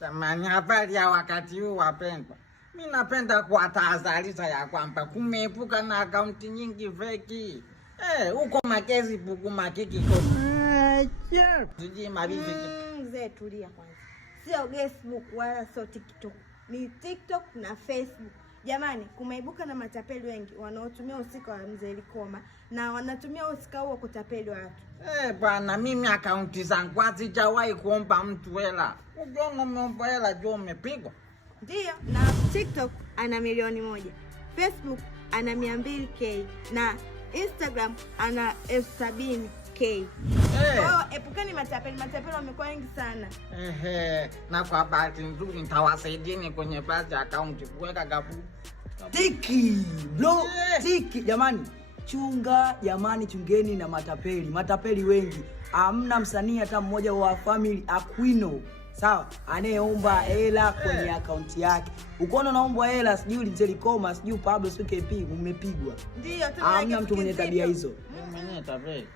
Jamani, habari ya wakati huu wapendwa. Mimi napenda kuwatahadharisha ya kwamba kumeepuka na akaunti nyingi feki. Huko makezi buku makiki kwa. Siji mabibi. Mzee tulia kwanza. Sio Facebook wala sio TikTok. Ni TikTok na Facebook. Jamani, kumeibuka na matapeli wengi wanaotumia usika wa Mzee Likoma na wanatumia usika huo kutapeli watu. Bwana, mimi akaunti zangu hazijawahi kuomba mtu hela. Ukiona umeomba hela jua umepigwa. Ndio, na TikTok ana 1,000,000, Facebook ana 200K na Instagram ana 70K. Epukeni matapeli wamekuwa wengi sana. Na kwa bahati nzuri nitawasaidieni kwenye baadhi ya akaunti kuweka gabu. Tiki, bro, tiki. Jamani, chungeni na matapeli wengi. Hamna msanii hata mmoja wa family Aquino, sawa, anayeomba hela kwenye akaunti yake. Ukoona naomba hela, sijui Mzee Likoma, sijui Pablo, sijui KP, umepigwa. Ndio, hamna mtu mwenye tabia hizo. Mwenye tapeli.